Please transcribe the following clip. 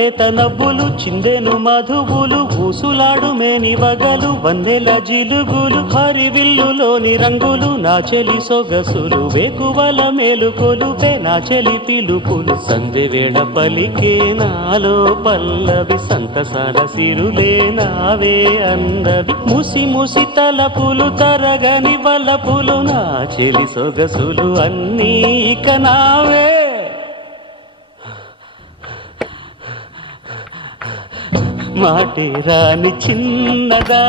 లేత నవ్వులు చిందెను మధువులు ఊసులాడు మేని వగలు వన్నెల జిలుగులు హరివిల్లులోని రంగులు నా చెలి సొగసులు వేకువల మేలుకొలు నా చెలి పిలుపులు సంధి వేళ పలికే నాలో పల్లవి సంతసాల సిరులే నావే అందవి ముసి ముసి తలపులు తరగని వలపులు నా చెలి సొగసులు అన్నీ ఇక నావే మాటి రాని చిన్నదా